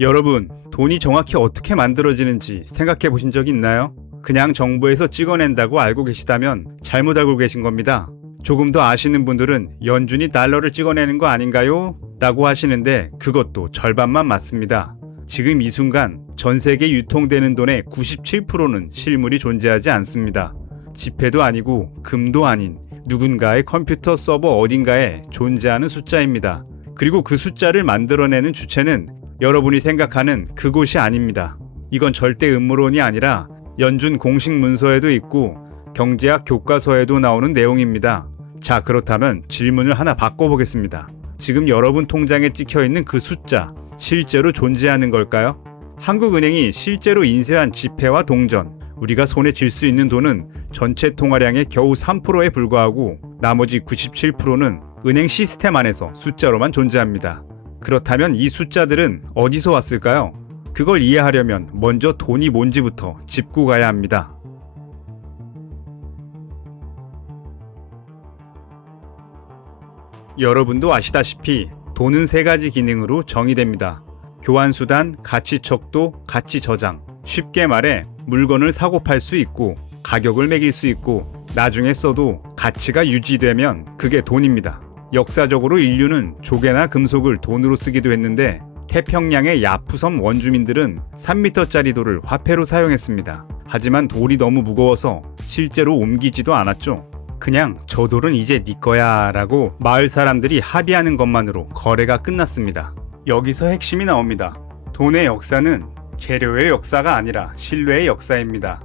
여러분, 돈이 정확히 어떻게 만들어지는지 생각해 보신 적 있나요? 그냥 정부에서 찍어낸다고 알고 계시다면 잘못 알고 계신 겁니다. 조금 더 아시는 분들은 연준이 달러를 찍어내는 거 아닌가요? 라고 하시는데 그것도 절반만 맞습니다. 지금 이 순간 전 세계 유통되는 돈의 97%는 실물이 존재하지 않습니다. 지폐도 아니고 금도 아닌 누군가의 컴퓨터 서버 어딘가에 존재하는 숫자입니다. 그리고 그 숫자를 만들어내는 주체는 여러분이 생각하는 그곳이 아닙니다. 이건 절대 음모론이 아니라 연준 공식 문서에도 있고 경제학 교과서에도 나오는 내용입니다. 자, 그렇다면 질문을 하나 바꿔보겠습니다. 지금 여러분 통장에 찍혀있는 그 숫자, 실제로 존재하는 걸까요? 한국은행이 실제로 인쇄한 지폐와 동전, 우리가 손에 쥘 수 있는 돈은 전체 통화량의 겨우 3%에 불과하고 나머지 97%는 은행 시스템 안에서 숫자로만 존재합니다. 그렇다면 이 숫자들은 어디서 왔을까요? 그걸 이해하려면 먼저 돈이 뭔지부터 짚고 가야 합니다. 여러분도 아시다시피 돈은 세 가지 기능으로 정의됩니다. 교환수단, 가치척도, 가치저장. 쉽게 말해 물건을 사고 팔 수 있고 가격을 매길 수 있고 나중에 써도 가치가 유지되면 그게 돈입니다. 역사적으로 인류는 조개나 금속을 돈으로 쓰기도 했는데 태평양의 야프섬 원주민들은 3m짜리 돌을 화폐로 사용했습니다. 하지만 돌이 너무 무거워서 실제로 옮기지도 않았죠. 그냥 저 돌은 이제 네 거야 라고 마을 사람들이 합의하는 것만으로 거래가 끝났습니다. 여기서 핵심이 나옵니다. 돈의 역사는 재료의 역사가 아니라 신뢰의 역사입니다.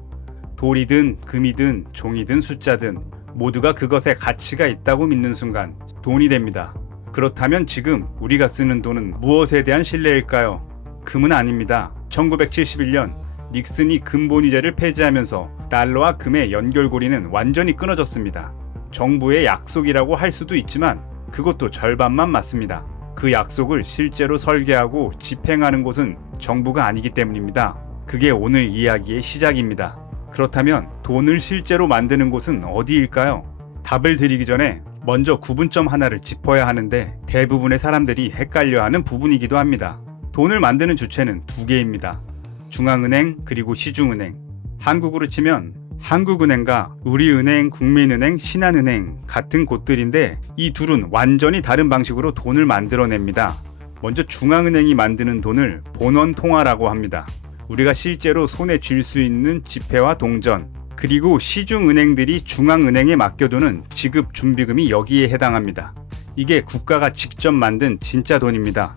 돌이든 금이든 종이든 숫자든 모두가 그것에 가치가 있다고 믿는 순간 돈이 됩니다. 그렇다면 지금 우리가 쓰는 돈은 무엇에 대한 신뢰일까요? 금은 아닙니다. 1971년 닉슨이 금본위제를 폐지하면서 달러와 금의 연결고리는 완전히 끊어졌습니다. 정부의 약속이라고 할 수도 있지만 그것도 절반만 맞습니다. 그 약속을 실제로 설계하고 집행하는 곳은 정부가 아니기 때문입니다. 그게 오늘 이야기의 시작입니다. 그렇다면 돈을 실제로 만드는 곳은 어디일까요? 답을 드리기 전에 먼저 구분점 하나를 짚어야 하는데 대부분의 사람들이 헷갈려하는 부분이기도 합니다. 돈을 만드는 주체는 두 개입니다. 중앙은행 그리고 시중은행. 한국으로 치면 한국은행과 우리은행, 국민은행, 신한은행 같은 곳들인데 이 둘은 완전히 다른 방식으로 돈을 만들어냅니다. 먼저 중앙은행이 만드는 돈을 본원통화라고 합니다. 우리가 실제로 손에 쥘 수 있는 지폐와 동전, 그리고 시중은행들이 중앙은행에 맡겨두는 지급준비금이 여기에 해당합니다. 이게 국가가 직접 만든 진짜 돈입니다.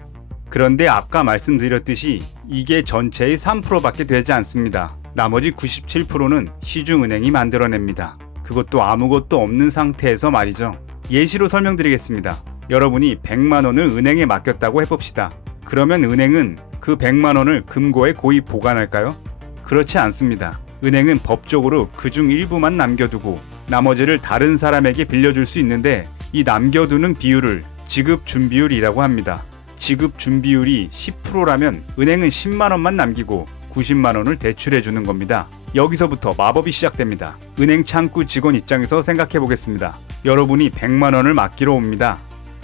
그런데 아까 말씀드렸듯이 이게 전체의 3%밖에 되지 않습니다. 나머지 97%는 시중은행이 만들어냅니다. 그것도 아무것도 없는 상태에서 말이죠. 예시로 설명드리겠습니다. 여러분이 100만원을 은행에 맡겼다고 해봅시다. 그러면 은행은 그 100만원을 금고에 고이 보관할까요? 그렇지 않습니다. 은행은 법적으로 그중 일부만 남겨두고 나머지를 다른 사람에게 빌려줄 수 있는데 이 남겨두는 비율을 지급준비율이라고 합니다. 지급준비율이 10%라면 은행은 10만원만 남기고 90만원을 대출해주는 겁니다. 여기서부터 마법이 시작됩니다. 은행 창구 직원 입장에서 생각해 보겠습니다. 여러분이 100만원을 맡기러 옵니다.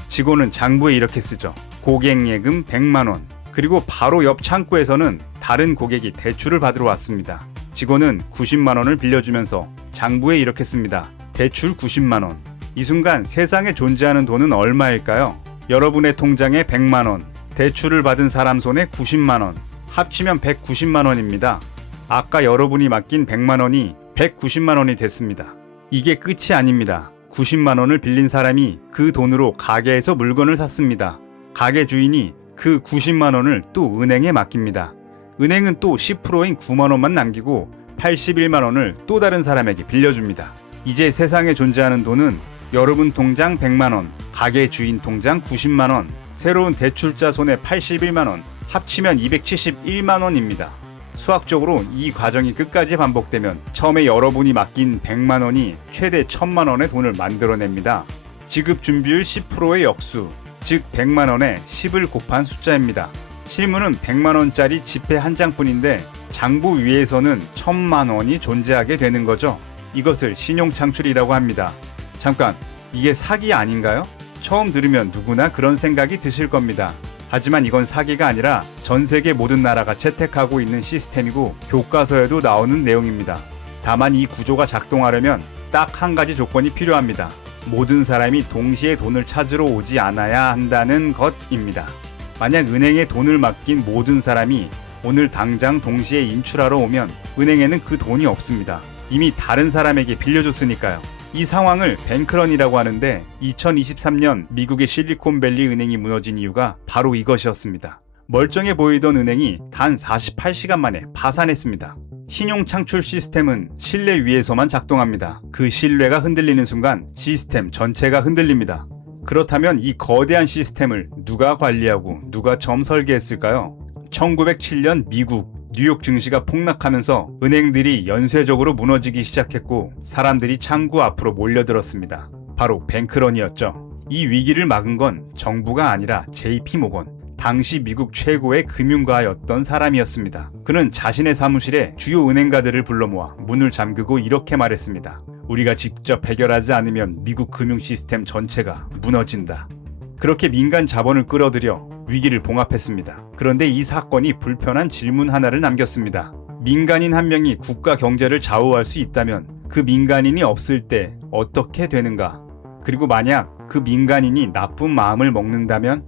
직원은 장부에 이렇게 쓰죠. 고객 예금 100만원. 그리고 바로 옆 창구에서는 다른 고객이 대출을 받으러 왔습니다. 직원은 90만원을 빌려주면서 장부에 이렇게 씁니다. 대출 90만원. 이 순간 세상에 존재하는 돈은 얼마일까요? 여러분의 통장에 100만원, 대출을 받은 사람 손에 90만원, 합치면 190만원입니다. 아까 여러분이 맡긴 100만원이 190만원이 됐습니다. 이게 끝이 아닙니다. 90만원을 빌린 사람이 그 돈으로 가게에서 물건을 샀습니다. 가게 주인이 그 90만원을 또 은행에 맡깁니다. 은행은 또 10%인 9만원만 남기고 81만원을 또 다른 사람에게 빌려줍니다. 이제 세상에 존재하는 돈은 여러분 통장 100만원, 가게 주인 통장 90만원, 새로운 대출자 손에 81만원, 합치면 271만원입니다. 수학적으로 이 과정이 끝까지 반복되면 처음에 여러분이 맡긴 100만원이 최대 1000만원의 돈을 만들어냅니다. 지급준비율 10%의 역수, 즉 100만원에 10을 곱한 숫자입니다. 실물은 100만원짜리 지폐 한 장뿐인데 장부 위에서는 1000만원이 존재하게 되는 거죠. 이것을 신용창출이라고 합니다. 잠깐, 이게 사기 아닌가요? 처음 들으면 누구나 그런 생각이 드실 겁니다. 하지만 이건 사기가 아니라 전 세계 모든 나라가 채택하고 있는 시스템이고 교과서에도 나오는 내용입니다. 다만 이 구조가 작동하려면 딱 한 가지 조건이 필요합니다. 모든 사람이 동시에 돈을 찾으러 오지 않아야 한다는 것입니다. 만약 은행에 돈을 맡긴 모든 사람이 오늘 당장 동시에 인출하러 오면 은행에는 그 돈이 없습니다. 이미 다른 사람에게 빌려줬으니까요. 이 상황을 뱅크런이라고 하는데 2023년 미국의 실리콘밸리 은행이 무너진 이유가 바로 이것이었습니다. 멀쩡해 보이던 은행이 단 48시간 만에 파산했습니다. 신용 창출 시스템은 신뢰 위에서만 작동합니다. 그 신뢰가 흔들리는 순간 시스템 전체가 흔들립니다. 그렇다면 이 거대한 시스템을 누가 관리하고 누가 처음 설계했을까요? 1907년 미국 뉴욕 증시가 폭락하면서 은행들이 연쇄적으로 무너지기 시작했고 사람들이 창구 앞으로 몰려들었습니다. 바로 뱅크런이었죠. 이 위기를 막은 건 정부가 아니라 JP 모건, 당시 미국 최고의 금융가였던 사람이었습니다. 그는 자신의 사무실에 주요 은행가들을 불러 모아 문을 잠그고 이렇게 말했습니다. 우리가 직접 해결하지 않으면 미국 금융 시스템 전체가 무너진다. 그렇게 민간 자본을 끌어들여 위기를 봉합했습니다. 그런데 이 사건이 불편한 질문 하나를 남겼습니다. 민간인 한 명이 국가 경제를 좌우할 수 있다면 그 민간인이 없을 때 어떻게 되는가? 그리고 만약 그 민간인이 나쁜 마음을 먹는다면?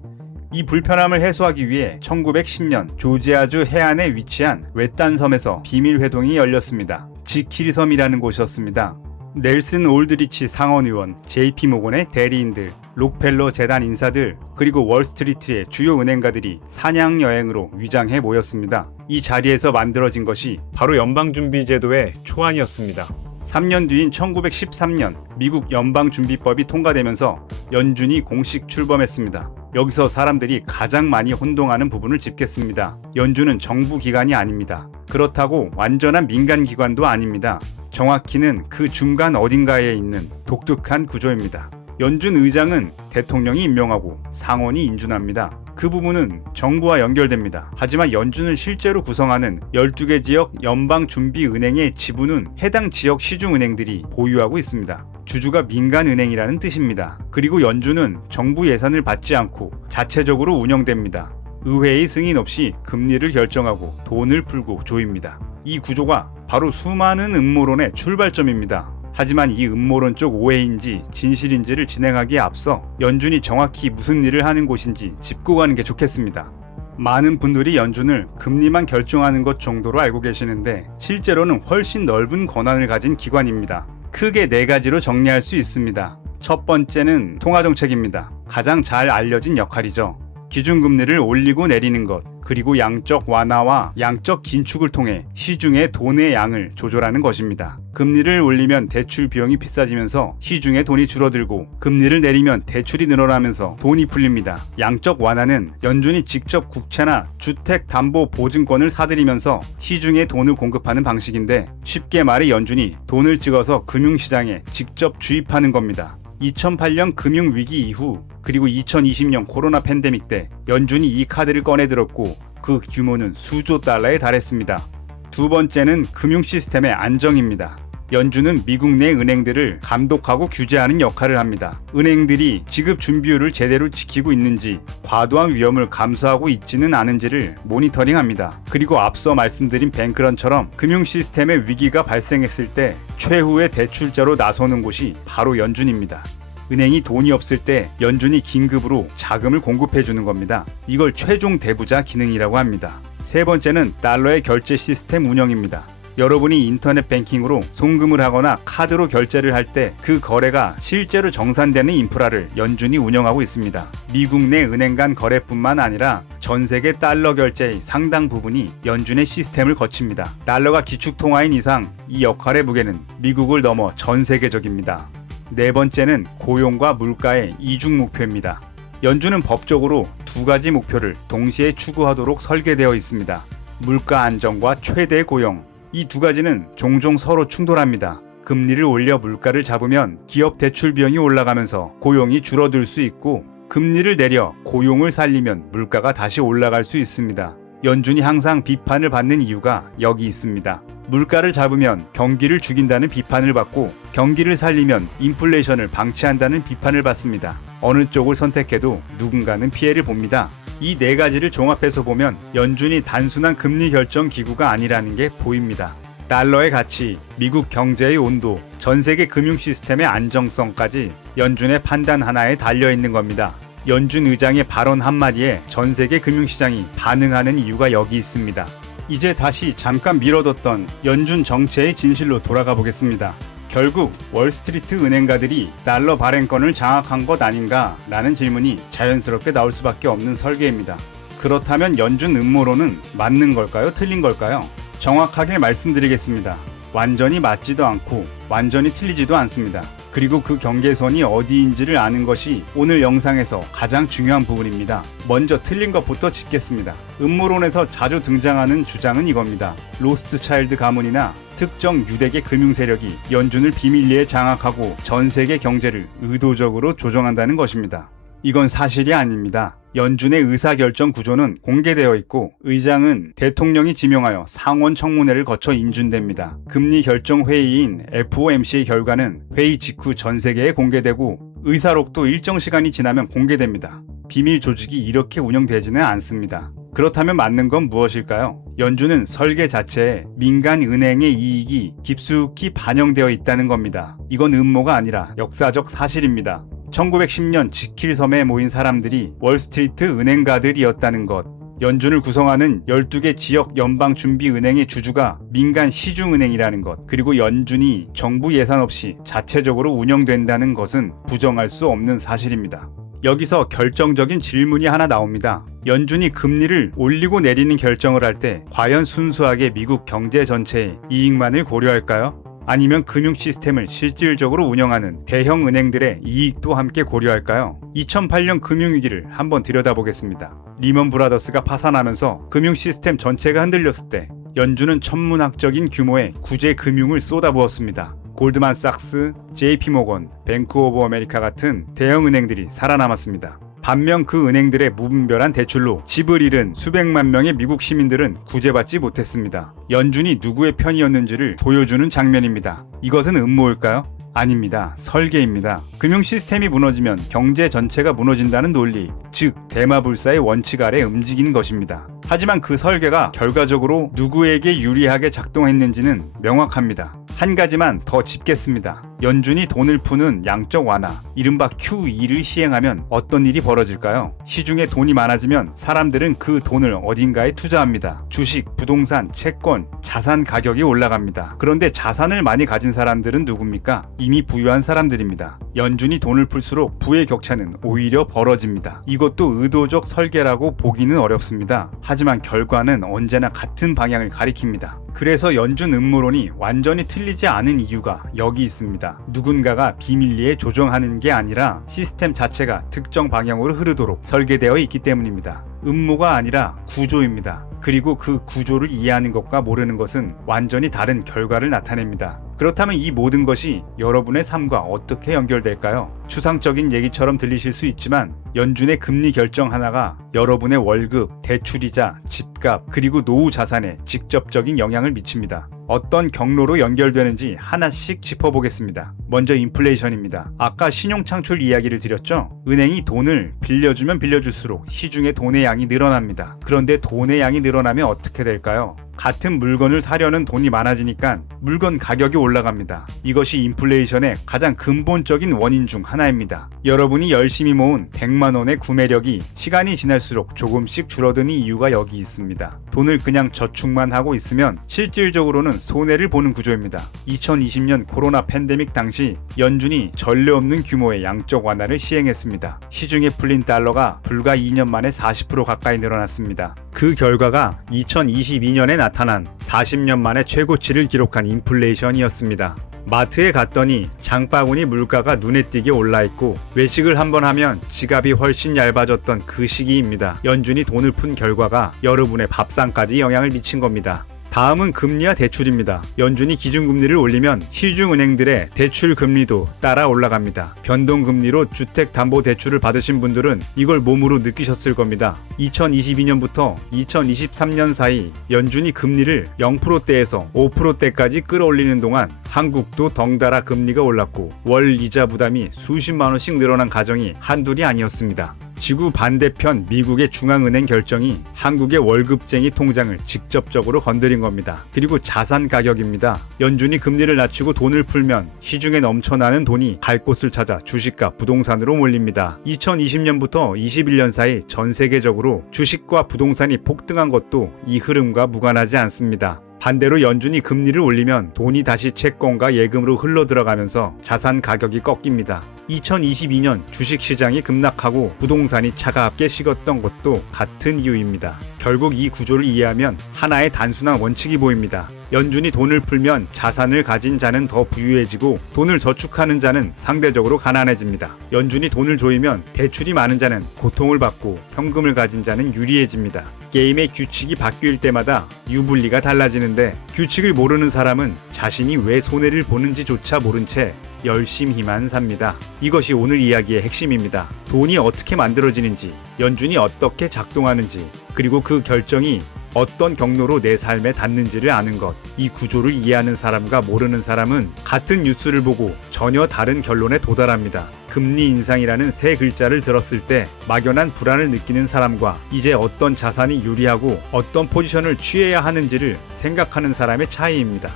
이 불편함을 해소하기 위해 1910년 조지아주 해안에 위치한 외딴 섬에서 비밀 회동이 열렸습니다. 지키리 섬이라는 곳이었습니다. 넬슨 올드리치 상원의원, JP 모건의 대리인들, 록펠러 재단 인사들, 그리고 월스트리트의 주요 은행가들이 사냥 여행으로 위장해 모였습니다. 이 자리에서 만들어진 것이 바로 연방준비제도의 초안이었습니다. 3년 뒤인 1913년 미국 연방준비법이 통과되면서 연준이 공식 출범했습니다. 여기서 사람들이 가장 많이 혼동하는 부분을 짚겠습니다. 연준은 정부 기관이 아닙니다. 그렇다고 완전한 민간 기관도 아닙니다. 정확히는 그 중간 어딘가에 있는 독특한 구조입니다. 연준 의장은 대통령이 임명하고 상원이 인준합니다. 그 부분은 정부와 연결됩니다. 하지만 연준을 실제로 구성하는 12개 지역 연방준비은행의 지분은 해당 지역 시중은행들이 보유하고 있습니다. 주주가 민간은행이라는 뜻입니다. 그리고 연준은 정부 예산을 받지 않고 자체적으로 운영됩니다. 의회의 승인 없이 금리를 결정하고 돈을 풀고 조입니다. 이 구조가 바로 수많은 음모론의 출발점입니다. 하지만 이 음모론 쪽 오해인지 진실인지를 진행하기에 앞서 연준이 정확히 무슨 일을 하는 곳인지 짚고 가는 게 좋겠습니다. 많은 분들이 연준을 금리만 결정하는 것 정도로 알고 계시는데 실제로는 훨씬 넓은 권한을 가진 기관입니다. 크게 4가지로 정리할 수 있습니다. 첫 번째는 통화정책입니다. 가장 잘 알려진 역할이죠. 기준금리를 올리고 내리는 것, 그리고 양적 완화와 양적 긴축을 통해 시중의 돈의 양을 조절하는 것입니다. 금리를 올리면 대출 비용이 비싸지면서 시중의 돈이 줄어들고 금리를 내리면 대출이 늘어나면서 돈이 풀립니다. 양적 완화는 연준이 직접 국채나 주택담보보증권을 사들이면서 시중에 돈을 공급하는 방식인데 쉽게 말해 연준이 돈을 찍어서 금융시장에 직접 주입하는 겁니다. 2008년 금융위기 이후 그리고 2020년 코로나 팬데믹 때 연준이 이 카드를 꺼내들었고 그 규모는 수조 달러에 달했습니다. 두 번째는 금융 시스템의 안정입니다. 연준은 미국 내 은행들을 감독하고 규제하는 역할을 합니다. 은행들이 지급 준비율을 제대로 지키고 있는지, 과도한 위험을 감수하고 있지는 않은지를 모니터링합니다. 그리고 앞서 말씀드린 뱅크런처럼 금융 시스템의 위기가 발생했을 때 최후의 대출자로 나서는 곳이 바로 연준입니다. 은행이 돈이 없을 때 연준이 긴급으로 자금을 공급해 주는 겁니다. 이걸 최종 대부자 기능이라고 합니다. 세 번째는 달러의 결제 시스템 운영입니다. 여러분이 인터넷 뱅킹으로 송금을 하거나 카드로 결제를 할 때 그 거래가 실제로 정산되는 인프라를 연준이 운영하고 있습니다. 미국 내 은행 간 거래뿐만 아니라 전 세계 달러 결제의 상당 부분이 연준의 시스템을 거칩니다. 달러가 기축통화인 이상 이 역할의 무게는 미국을 넘어 전 세계적입니다. 네 번째는 고용과 물가의 이중 목표입니다. 연준은 법적으로 2가지 목표를 동시에 추구하도록 설계되어 있습니다. 물가 안정과 최대 고용. 이 2가지는 종종 서로 충돌합니다. 금리를 올려 물가를 잡으면 기업 대출 비용이 올라가면서 고용이 줄어들 수 있고 금리를 내려 고용을 살리면 물가가 다시 올라갈 수 있습니다. 연준이 항상 비판을 받는 이유가 여기 있습니다. 물가를 잡으면 경기를 죽인다는 비판을 받고 경기를 살리면 인플레이션을 방치한다는 비판을 받습니다. 어느 쪽을 선택해도 누군가는 피해를 봅니다. 이 네 가지를 종합해서 보면 연준이 단순한 금리 결정 기구가 아니라는 게 보입니다. 달러의 가치, 미국 경제의 온도, 전 세계 금융 시스템의 안정성까지 연준의 판단 하나에 달려 있는 겁니다. 연준 의장의 발언 한마디에 전 세계 금융시장이 반응하는 이유가 여기 있습니다. 이제 다시 잠깐 미뤄뒀던 연준 정체의 진실로 돌아가 보겠습니다. 결국 월스트리트 은행가들이 달러 발행권을 장악한 것 아닌가 라는 질문이 자연스럽게 나올 수밖에 없는 설계입니다. 그렇다면 연준 음모론은 맞는 걸까요? 틀린 걸까요? 정확하게 말씀드리겠습니다. 완전히 맞지도 않고 완전히 틀리지도 않습니다. 그리고 그 경계선이 어디인지를 아는 것이 오늘 영상에서 가장 중요한 부분입니다. 먼저 틀린 것부터 짚겠습니다. 음모론에서 자주 등장하는 주장은 이겁니다. 로스트 차일드 가문이나 특정 유대계 금융 세력이 연준을 비밀리에 장악하고 전 세계 경제를 의도적으로 조정한다는 것입니다. 이건 사실이 아닙니다. 연준의 의사결정 구조는 공개되어 있고 의장은 대통령이 지명하여 상원 청문회를 거쳐 인준됩니다. 금리 결정 회의인 FOMC의 결과는 회의 직후 전 세계에 공개되고 의사록도 일정 시간이 지나면 공개됩니다. 비밀 조직이 이렇게 운영되지는 않습니다. 그렇다면 맞는 건 무엇일까요? 연준은 설계 자체에 민간 은행의 이익이 깊숙이 반영되어 있다는 겁니다. 이건 음모가 아니라 역사적 사실입니다. 1910년 지킬섬에 모인 사람들이 월스트리트 은행가들이었다는 것, 연준을 구성하는 12개 지역 연방준비은행의 주주가 민간 시중은행이라는 것, 그리고 연준이 정부 예산 없이 자체적으로 운영된다는 것은 부정할 수 없는 사실입니다. 여기서 결정적인 질문이 하나 나옵니다. 연준이 금리를 올리고 내리는 결정을 할 때 과연 순수하게 미국 경제 전체의 이익만을 고려할까요? 아니면 금융 시스템을 실질적으로 운영하는 대형 은행들의 이익도 함께 고려할까요? 2008년 금융위기를 한번 들여다보겠습니다. 리먼 브라더스가 파산하면서 금융 시스템 전체가 흔들렸을 때 연준은 천문학적인 규모의 구제 금융을 쏟아부었습니다. 골드만삭스, JP모건, 뱅크 오브 아메리카 같은 대형 은행들이 살아남았습니다. 반면 그 은행들의 무분별한 대출로 집을 잃은 수백만 명의 미국 시민들은 구제받지 못했습니다. 연준이 누구의 편이었는지를 보여주는 장면입니다. 이것은 음모일까요? 아닙니다. 설계입니다. 금융 시스템이 무너지면 경제 전체가 무너진다는 논리, 즉 대마불사의 원칙 아래 움직인 것입니다. 하지만 그 설계가 결과적으로 누구에게 유리하게 작동했는지는 명확합니다. 한 가지만 더 짚겠습니다. 연준이 돈을 푸는 양적 완화, 이른바 QE를 시행하면 어떤 일이 벌어질까요? 시중에 돈이 많아지면 사람들은 그 돈을 어딘가에 투자합니다. 주식, 부동산, 채권, 자산 가격이 올라갑니다. 그런데 자산을 많이 가진 사람들은 누굽니까? 이미 부유한 사람들입니다. 연준이 돈을 풀수록 부의 격차는 오히려 벌어집니다. 이것도 의도적 설계라고 보기는 어렵습니다. 하지만 결과는 언제나 같은 방향을 가리킵니다. 그래서 연준 음모론이 완전히 틀리지 않은 이유가 여기 있습니다. 누군가가 비밀리에 조정하는 게 아니라 시스템 자체가 특정 방향으로 흐르도록 설계되어 있기 때문입니다. 음모가 아니라 구조입니다. 그리고 그 구조를 이해하는 것과 모르는 것은 완전히 다른 결과를 나타냅니다. 그렇다면 이 모든 것이 여러분의 삶과 어떻게 연결될까요? 추상적인 얘기처럼 들리실 수 있지만 연준의 금리 결정 하나가 여러분의 월급, 대출이자, 집값, 그리고 노후 자산에 직접적인 영향을 미칩니다. 어떤 경로로 연결되는지 하나씩 짚어보겠습니다. 먼저 인플레이션입니다. 아까 신용창출 이야기를 드렸죠? 은행이 돈을 빌려주면 빌려줄수록 시중에 돈의 양이 늘어납니다. 그런데 돈의 양이 늘어나면 어떻게 될까요? 같은 물건을 사려는 돈이 많아지니까 물건 가격이 올라갑니다. 이것이 인플레이션의 가장 근본적인 원인 중 하나입니다. 여러분이 열심히 모은 100만 원의 구매력이 시간이 지날수록 조금씩 줄어드는 이유가 여기 있습니다. 돈을 그냥 저축만 하고 있으면 실질적으로는 손해를 보는 구조입니다. 2020년 코로나 팬데믹 당시 연준이 전례 없는 규모의 양적 완화를 시행했습니다. 시중에 풀린 달러가 불과 2년 만에 40% 가까이 늘어났습니다. 그 결과가 2022년에 나타난 40년 만에 최고치를 기록한 인플레이션이었습니다. 마트에 갔더니 장바구니 물가가 눈에 띄게 올라있고 외식을 한번 하면 지갑이 훨씬 얇아졌던 그 시기입니다. 연준이 돈을 푼 결과가 여러분의 밥상까지 영향을 미친 겁니다. 다음은 금리와 대출입니다. 연준이 기준금리를 올리면 시중은행들의 대출 금리도 따라 올라갑니다. 변동금리로 주택담보대출을 받으신 분들은 이걸 몸으로 느끼셨을 겁니다. 2022년부터 2023년 사이 연준이 금리를 0%대에서 5%대까지 끌어올리는 동안 한국도 덩달아 금리가 올랐고 월 이자 부담이 수십만 원씩 늘어난 가정이 한둘이 아니었습니다. 지구 반대편 미국의 중앙은행 결정이 한국의 월급쟁이 통장을 직접적으로 건드린 겁니다. 그리고 자산 가격입니다. 연준이 금리를 낮추고 돈을 풀면 시중에 넘쳐나는 돈이 갈 곳을 찾아 주식과 부동산으로 몰립니다. 2020년부터 21년 사이 전 세계적으로 주식과 부동산이 폭등한 것도 이 흐름과 무관하지 않습니다. 반대로 연준이 금리를 올리면 돈이 다시 채권과 예금으로 흘러들어가면서 자산 가격이 꺾입니다. 2022년 주식시장이 급락하고 부동산이 차갑게 식었던 것도 같은 이유입니다. 결국 이 구조를 이해하면 하나의 단순한 원칙이 보입니다. 연준이 돈을 풀면 자산을 가진 자는 더 부유해지고 돈을 저축하는 자는 상대적으로 가난해집니다. 연준이 돈을 조이면 대출이 많은 자는 고통을 받고 현금을 가진 자는 유리해집니다. 게임의 규칙이 바뀔 때마다 유불리가 달라지는데 규칙을 모르는 사람은 자신이 왜 손해를 보는지조차 모른 채 열심히만 삽니다. 이것이 오늘 이야기의 핵심입니다. 돈이 어떻게 만들어지는지, 연준이 어떻게 작동하는지, 그리고 그 결정이 어떤 경로로 내 삶에 닿는지를 아는 것. 이 구조를 이해하는 사람과 모르는 사람은 같은 뉴스를 보고 전혀 다른 결론에 도달합니다. 금리 인상이라는 세 글자를 들었을 때 막연한 불안을 느끼는 사람과 이제 어떤 자산이 유리하고 어떤 포지션을 취해야 하는지를 생각하는 사람의 차이입니다.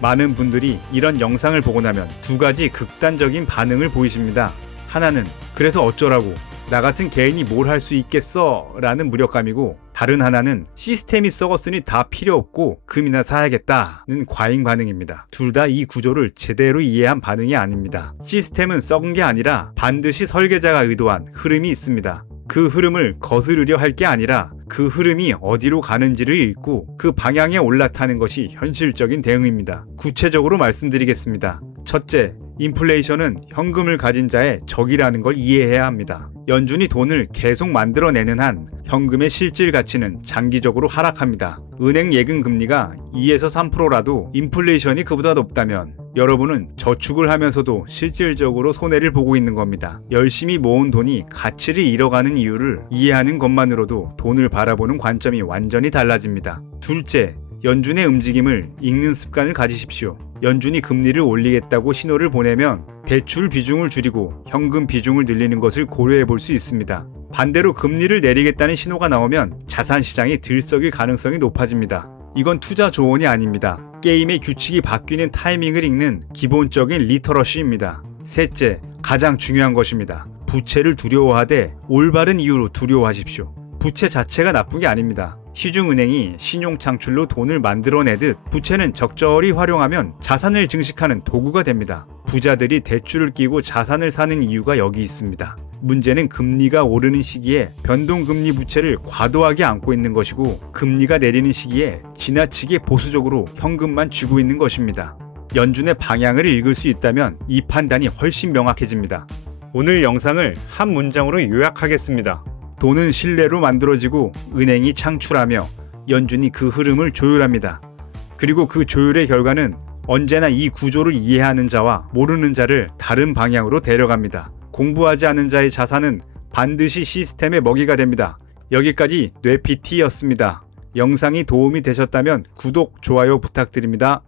많은 분들이 이런 영상을 보고 나면 두 가지 극단적인 반응을 보이십니다. 하나는 그래서 어쩌라고, 나 같은 개인이 뭘 할 수 있겠어 라는 무력감이고, 다른 하나는 시스템이 썩었으니 다 필요 없고 금이나 사야겠다는 과잉 반응입니다. 둘 다 이 구조를 제대로 이해한 반응이 아닙니다. 시스템은 썩은 게 아니라 반드시 설계자가 의도한 흐름이 있습니다. 그 흐름을 거스르려 할 게 아니라 그 흐름이 어디로 가는지를 읽고 그 방향에 올라타는 것이 현실적인 대응입니다. 구체적으로 말씀드리겠습니다. 첫째, 인플레이션은 현금을 가진 자의 적이라는 걸 이해해야 합니다. 연준이 돈을 계속 만들어내는 한 현금의 실질 가치는 장기적으로 하락합니다. 은행 예금 금리가 2에서 3%라도 인플레이션이 그보다 높다면 여러분은 저축을 하면서도 실질적으로 손해를 보고 있는 겁니다. 열심히 모은 돈이 가치를 잃어가는 이유를 이해하는 것만으로도 돈을 바라보는 관점이 완전히 달라집니다. 둘째, 연준의 움직임을 읽는 습관을 가지십시오. 연준이 금리를 올리겠다고 신호를 보내면 대출 비중을 줄이고 현금 비중을 늘리는 것을 고려해 볼 수 있습니다. 반대로 금리를 내리겠다는 신호가 나오면 자산 시장이 들썩일 가능성이 높아집니다. 이건 투자 조언이 아닙니다. 게임의 규칙이 바뀌는 타이밍을 읽는 기본적인 리터러시입니다. 셋째, 가장 중요한 것입니다. 부채를 두려워하되 올바른 이유로 두려워하십시오. 부채 자체가 나쁜 게 아닙니다. 시중은행이 신용 창출로 돈을 만들어내듯 부채는 적절히 활용하면 자산을 증식하는 도구가 됩니다. 부자들이 대출을 끼고 자산을 사는 이유가 여기 있습니다. 문제는 금리가 오르는 시기에 변동금리 부채를 과도하게 안고 있는 것이고, 금리가 내리는 시기에 지나치게 보수적으로 현금만 쥐고 있는 것입니다. 연준의 방향을 읽을 수 있다면 이 판단이 훨씬 명확해집니다. 오늘 영상을 한 문장으로 요약하겠습니다. 돈은 신뢰로 만들어지고 은행이 창출하며 연준이 그 흐름을 조율합니다. 그리고 그 조율의 결과는 언제나 이 구조를 이해하는 자와 모르는 자를 다른 방향으로 데려갑니다. 공부하지 않은 자의 자산은 반드시 시스템의 먹이가 됩니다. 여기까지 뇌PT였습니다. 영상이 도움이 되셨다면 구독, 좋아요 부탁드립니다.